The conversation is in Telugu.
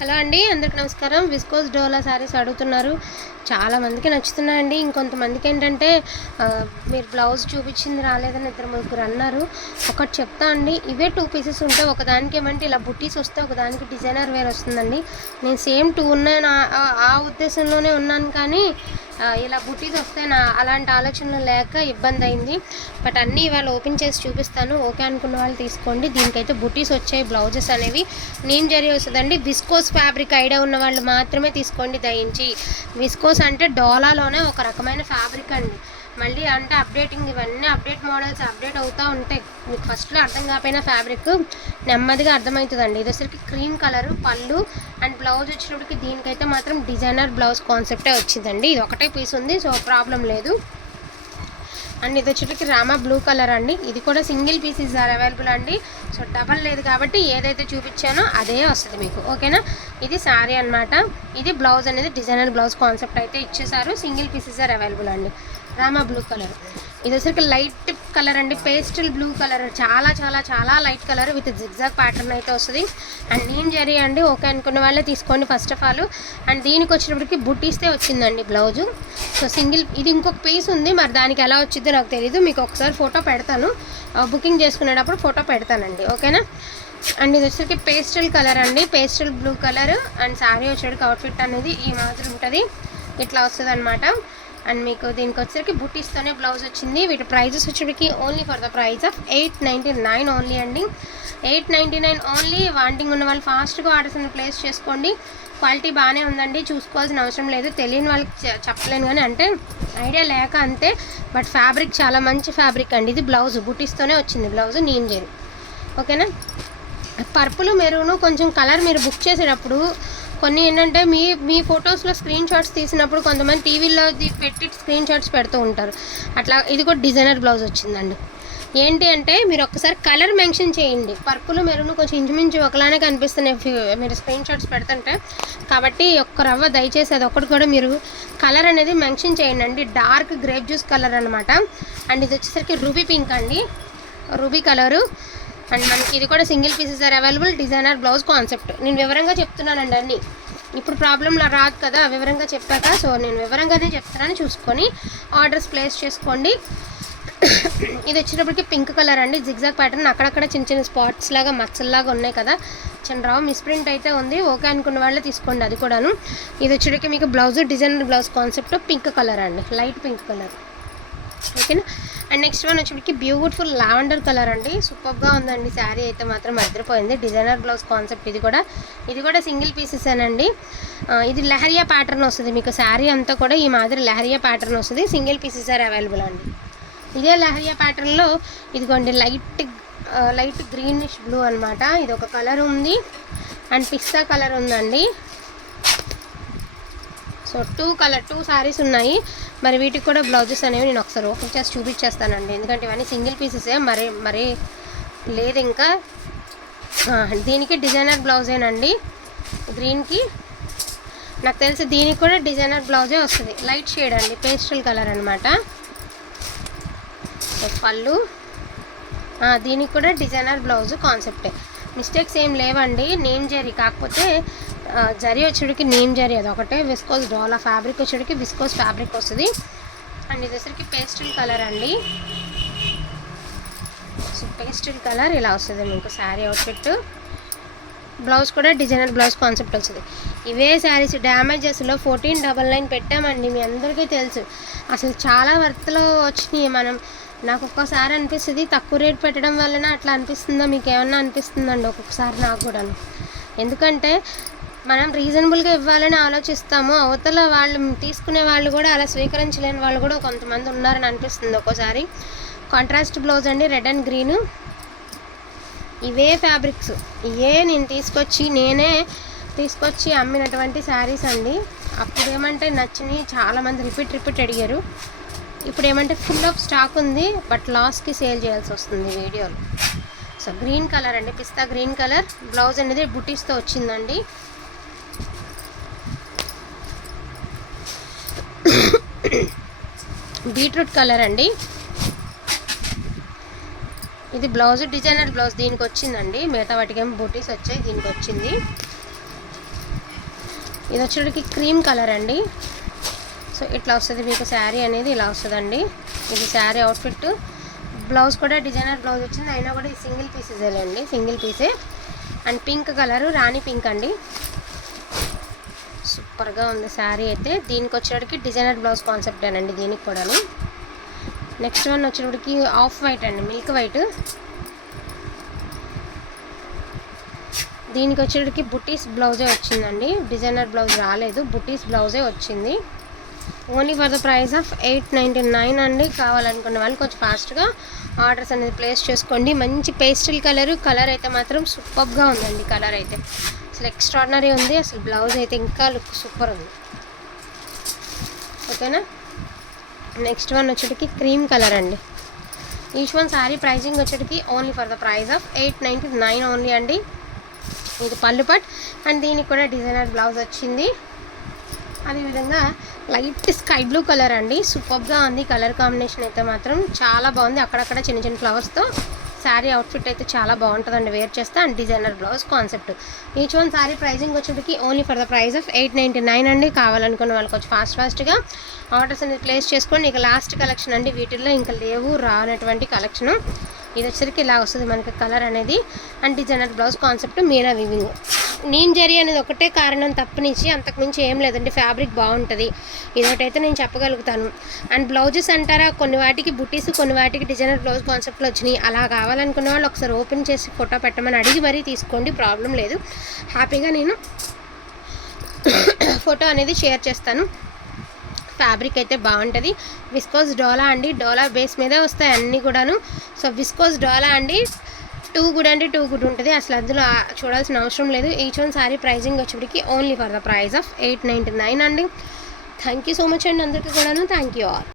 హలో అండి, అందరికి నమస్కారం. విస్కోస్ డోలా శారీస్ అడుగుతున్నారు, చాలామందికి నచ్చుతున్నాయండి. ఇంకొంతమందికి ఏంటంటే మీరు బ్లౌజ్ చూపించింది రాలేదని ఇద్దరు ముగ్గురు అన్నారు. ఒకటి చెప్తా అండి, ఇవే 2 పీసెస్ ఉంటాయి. ఒకదానికి ఏమంటే ఇలా బుట్టీస్ వస్తే ఒకదానికి డిజైనర్ వేర్ వస్తుందండి. నేను సేమ్ 2 ఉన్నాను ఆ ఉద్దేశంలోనే ఉన్నాను, కానీ ఇలా బుట్టీస్ వస్తే అలాంటి ఆలోచనలు లేక ఇబ్బంది అయింది. బట్ అన్నీ ఇవాళ ఓపెన్ చేసి చూపిస్తాను. ఓకే అనుకున్న వాళ్ళు తీసుకోండి. దీనికైతే బుట్టీస్ వచ్చాయి. బ్లౌజెస్ అనేవి నీమ్ జరీ వస్తుందండి. విస్కోస్ ఫ్యాబ్రిక్ ఐడియా ఉన్న వాళ్ళు మాత్రమే తీసుకోండి దయించి. విస్కోస్ అంటే డోలాలోనే ఒక రకమైన ఫ్యాబ్రిక్ అండి. మళ్ళీ అంటే అప్డేటింగ్, ఇవన్నీ అప్డేట్ మోడల్స్ అప్డేట్ అవుతూ ఉంటాయి. మీకు ఫస్ట్లో అర్థం కాకపోయినా ఫ్యాబ్రిక్ నెమ్మదిగా అర్థమవుతుందండి. ఇది వచ్చరికి క్రీమ్ కలర్ పళ్ళు అండ్ బ్లౌజ్ వచ్చినప్పటికి దీనికైతే మాత్రం డిజైనర్ బ్లౌజ్ కాన్సెప్టే వచ్చిందండి. ఇది ఒకటే పీస్ ఉంది, సో ప్రాబ్లం లేదు. అండ్ ఇది వచ్చేటికి రామా బ్లూ కలర్ అండి. ఇది కూడా సింగిల్ పీసెస్ ఆర్ అవైలబుల్ అండి. సో డబల్ లేదు కాబట్టి ఏదైతే చూపించానో అదే వస్తుంది మీకు, ఓకేనా. ఇది శారీ అనమాట. ఇది బ్లౌజ్ అనేది డిజైనర్ బ్లౌజ్ కాన్సెప్ట్ అయితే ఇచ్చేసారు. సింగిల్ పీసెస్ ఆర్ అవైలబుల్ అండి. Rama blue colour. ఇది వచ్చరికి లైట్ కలర్ అండి, పేస్టల్ బ్లూ కలర్. చాలా చాలా చాలా light colour with zigzag pattern అయితే వస్తుంది. అండ్ నీమ్ జరీ అండి. ఓకే అనుకున్న వాళ్ళే తీసుకోండి ఫస్ట్ ఆఫ్ ఆల్. అండ్ దీనికి వచ్చినప్పటికి బుట్టీస్తే వచ్చిందండి బ్లౌజు. సో సింగిల్, ఇది ఇంకొక పీస్ ఉంది, మరి దానికి ఎలా వచ్చిందో నాకు తెలీదు. మీకు ఒకసారి ఫోటో పెడతాను, బుకింగ్ చేసుకునేటప్పుడు ఫోటో పెడతానండి, ఓకేనా. అండ్ ఇది వచ్చరికి పేస్టల్ కలర్ అండి, pastel blue colour. And sari వచ్చేటికి అవుట్ఫిట్ అనేది ఈ మాదిరి ఉంటుంది, ఇట్లా వస్తుంది అనమాట. అండ్ మీకు దీనికి వచ్చేసరికి బుట్టీస్తోనే బ్లౌజ్ వచ్చింది. వీటి ప్రైజెస్ వచ్చేటికి only for the price of 899 only అండి. 899 ఓన్లీ. వాంటింగ్ ఉన్న వాళ్ళు ఫాస్ట్గా ఆర్డర్స్ అని ప్లేస్ చేసుకోండి. క్వాలిటీ బాగానే ఉందండి, చూసుకోవాల్సిన అవసరం లేదు. తెలియని వాళ్ళకి చెప్పలేను, కానీ అంటే ఐడియా లేక అంతే. బట్ ఫ్యాబ్రిక్ చాలా మంచి ఫ్యాబ్రిక్ అండి. ఇది బ్లౌజ్ బుట్టీస్తోనే వచ్చింది, బ్లౌజ్ నీమ్ జరీ, ఓకేనా. పర్పుల్ మెరూను కొంచెం కలర్ మీరు బుక్ చేసేటప్పుడు కొన్ని ఏంటంటే మీ ఫొటోస్లో స్క్రీన్ షాట్స్ తీసినప్పుడు కొంతమంది టీవీలో పెట్టి స్క్రీన్ షాట్స్ పెడుతూ ఉంటారు. అట్లా ఇది కూడా డిజైనర్ బ్లౌజ్ వచ్చిందండి. ఏంటి అంటే మీరు ఒక్కసారి కలర్ మెన్షన్ చేయండి. పర్పుల్ మెరూన్ కొంచెం ఇంచుమించు ఒకలానే కనిపిస్తున్నాయి మీరు స్క్రీన్ షాట్స్ పెడుతుంటే, కాబట్టి ఒక్క రవ్వ దయచేసి అది ఒక్కటి కూడా మీరు కలర్ అనేది మెన్షన్ చేయండి అండి. డార్క్ గ్రేప్ జ్యూస్ కలర్ అనమాట. అండ్ ఇది వచ్చేసరికి రూబీ పింక్ అండి, రూబీ కలరు. అండ్ మనకి ఇది కూడా single pieces are available. Designer blouse concept నేను వివరంగా చెప్తున్నానండి అన్నీ. ఇప్పుడు ప్రాబ్లంలా రాదు కదా వివరంగా చెప్పాక, సో నేను వివరంగానే చెప్తున్నాను, చూసుకొని ఆర్డర్స్ ప్లేస్ చేసుకోండి. ఇది వచ్చేటప్పటికి పింక్ కలర్ అండి, జిగ్జాగ్ ప్యాటర్న్. అక్కడక్కడ చిన్న చిన్న స్పాట్స్ లాగా మచ్చల్లాగా ఉన్నాయి కదా, చిన్న రావు మిస్ప్రింట్ అయితే ఉంది. ఓకే అనుకున్న వాళ్ళే తీసుకోండి అది కూడాను. ఇది వచ్చేటప్పటికి మీకు blouse designer blouse concept pink colour అండి, లైట్ పింక్ కలర్, ఓకేనా. అండ్ నెక్స్ట్ వన్ వచ్చేటికి బ్యూటిఫుల్ లావెండర్ కలర్ అండి. సూపర్గా ఉందండి శారీ అయితే మాత్రం అదిరిపోయింది. డిజైనర్ బ్లౌజ్ కాన్సెప్ట్ ఇది కూడా సింగిల్ పీసెసేనండి. ఇది లెహరియా ప్యాటర్న్ వస్తుంది మీకు. శారీ అంతా కూడా ఈ మాదిరి లెహరియా ప్యాటర్న్ వస్తుంది. సింగిల్ పీసెస్ ఆర్ అవైలబుల్ అండి. ఇదే లెహరియా ప్యాటర్న్లో ఇదిగోండి లైట్ గ్రీనిష్ బ్లూ అనమాట. ఇది ఒక కలర్ ఉంది. అండ్ పిస్తా కలర్ ఉందండి. సో 2 శారీస్ ఉన్నాయి. మరి వీటికి కూడా బ్లౌజెస్ అనేవి నేను ఒకసారి ఓపెన్ చేసి చూపించేస్తానండి, ఎందుకంటే ఇవన్నీ సింగిల్ పీసెసే. మరి లేదు ఇంకా. దీనికి డిజైనర్ బ్లౌజేనండి. గ్రీన్కి నాకు తెలిసి దీనికి కూడా డిజైనర్ బ్లౌజే వస్తుంది. లైట్ షేడ్ అండి, పేస్టల్ కలర్ అనమాట. పళ్ళు, దీనికి కూడా డిజైనర్ బ్లౌజ్ కాన్సెప్టే. మిస్టేక్స్ ఏం లేవండి. నేమ్ జరీ, కాకపోతే జరీ వచ్చేటికి నేమ్ జరీ అదొకటే. విస్కోస్ డోలా ఫ్యాబ్రిక్ వచ్చేటికి విస్కోస్ ఫ్యాబ్రిక్ వస్తుంది. అండ్ ఇది వచ్చరికి పేస్టల్ కలర్ అండి. సో పేస్టల్ కలర్ ఇలా వస్తుంది మీకు శారీ అవుట్ఫిట్. బ్లౌజ్ కూడా డిజైనర్ బ్లౌజ్ కాన్సెప్ట్ వస్తుంది. ఇవే శారీస్ డ్యామేజెస్లో 1499 పెట్టామండి, మీ అందరికీ తెలుసు. అసలు చాలా వర్త్లో వచ్చినాయి. నాకు ఒక్కోసారి అనిపిస్తుంది తక్కువ రేట్ పెట్టడం వలన అట్లా అనిపిస్తుందో, మీకు ఏమన్నా అనిపిస్తుందండి ఒక్కొక్కసారి నాకు కూడా. ఎందుకంటే మనం రీజనబుల్గా ఇవ్వాలని ఆలోచిస్తాము, అవతల వాళ్ళు తీసుకునే వాళ్ళు కూడా అలా స్వీకరించలేని వాళ్ళు కూడా కొంతమంది ఉన్నారని అనిపిస్తుంది ఒక్కోసారి. కాంట్రాస్ట్ బ్లౌజ్ అండి, రెడ్ అండ్ గ్రీన్. ఇవే ఫ్యాబ్రిక్స్ నేను నేనే తీసుకొచ్చి అమ్మినటువంటి శారీస్ అండి. అప్పుడు ఏమంటే నచ్చినాయి, చాలామంది రిపీట్ అడిగారు. ఇప్పుడు ఏమంటే ఫుల్ ఆఫ్ స్టాక్ ఉంది, బట్ లాస్కి సేల్ చేయాల్సి వస్తుంది వీడియోలో. సో గ్రీన్ కలర్ అండి, పిస్తా గ్రీన్ కలర్. బ్లౌజ్ అనేది బుటీస్తో వచ్చిందండి. బీట్రూట్ కలర్ అండి. ఇది బ్లౌజ్ డిజైనర్ బ్లౌజ్ దీనికి వచ్చిందండి. మిగతా వాటికి ఏమో బూటీస్ వచ్చాయి, దీనికి వచ్చింది. ఇది వచ్చేటికి క్రీమ్ కలర్ అండి. సో ఇట్లా వస్తుంది మీకు శారీ అనేది, ఇలా వస్తుందండి. ఇది శారీ అవుట్ఫిట్. బ్లౌజ్ కూడా డిజైనర్ బ్లౌజ్ వచ్చింది, అయినా కూడా ఇది సింగిల్ పీసెసేలేండి, సింగిల్ పీసే. And pink colour, Rani pink అండి. సూపర్గా ఉంది శారీ అయితే. దీనికి వచ్చేటికి డిజైనర్ బ్లౌజ్ కాన్సెప్టేనండి దీనికి కూడాను. నెక్స్ట్ వన్ వచ్చేటికి ఆఫ్ వైట్ అండి, మిల్క్ వైట్. దీనికి వచ్చేటికి బుటీస్ బ్లౌజే వచ్చిందండి, డిజైనర్ బ్లౌజ్ రాలేదు, బుటీస్ బ్లౌజే వచ్చింది. Only for the price of 899 అండి. కావాలనుకున్న వాళ్ళు కొంచెం ఫాస్ట్గా ఆర్డర్స్ అనేది ప్లేస్ చేసుకోండి. మంచి పేస్టల్ కలర్ అయితే మాత్రం సూపర్గా ఉందండి. కలర్ అయితే అసలు ఎక్స్ట్రాడినరీ ఉంది. అసలు బ్లౌజ్ అయితే ఇంకా లుక్ సూపర్ ఉంది. ఓకేనా. నెక్స్ట్ వన్ వచ్చేటికి క్రీమ్ కలర్ అండి. ఈచ్ వన్ శారీ ప్రైజింగ్ వచ్చేటికి only for the price of 899 only అండి. ఇది పళ్ళు పట్. అండ్ దీనికి కూడా డిజైనర్ బ్లౌజ్ వచ్చింది. అదేవిధంగా లైట్ స్కై బ్లూ కలర్ అండి. సూపర్గా ఉంది కలర్ కాంబినేషన్ అయితే మాత్రం చాలా బాగుంది. అక్కడక్కడ చిన్న చిన్న ఫ్లవర్స్తో శారీ అవుట్ఫిట్ అయితే చాలా బాగుంటుందండి వేర్ చేస్తే. And designer blouse concept. Each one sari pricing వచ్చేటికి only for the price of 899 అండి. కావాలనుకున్న వాళ్ళకి వచ్చి ఫాస్ట్గా ఆర్డర్స్ అనేది ప్లేస్ చేసుకోండి. ఇక లాస్ట్ కలెక్షన్ అండి, వీటిల్లో ఇంకా లేవు రానటువంటి కలెక్షను. ఇది వచ్చేసరికి ఇలా వస్తుంది మనకి కలర్ అనేది. And designer blouse concept, Meena weaving. Neem zari అనేది ఒకటే కారణం తప్పనిచ్చి అంతకుమించి ఏం లేదండి. ఫ్యాబ్రిక్ బాగుంటుంది, ఇదొకటైతే నేను చెప్పగలుగుతాను. అండ్ బ్లౌజెస్ అంటారా, కొన్ని వాటికి బుటీస్, కొన్ని వాటికి డిజైనర్ బ్లౌజ్ కాన్సెప్ట్లో వచ్చినాయి. అలా కావాలనుకున్న వాళ్ళు ఒకసారి ఓపెన్ చేసి ఫోటో పెట్టమని అడిగి మరీ తీసుకోండి, ప్రాబ్లం లేదు. హ్యాపీగా నేను ఫోటో అనేది షేర్ చేస్తాను. ఫ్యాబ్రిక్ అయితే బాగుంటుంది. విస్కోస్ డోలా అండి, డోలా బేస్ మీదే వస్తాయి అన్నీ కూడాను. సో విస్కోస్ డోలా అండి. 2 గుడ్ అంటే 2 గుడ్ ఉంటుంది, అసలు అందులో చూడాల్సిన అవసరం లేదు. ఈచ్ వన్ శారీ ప్రైజింగ్ వచ్చేటికి only for the price of 899 అండి. థ్యాంక్ యూ సో మచ్ అండి అందరికీ కూడాను. Thank you all.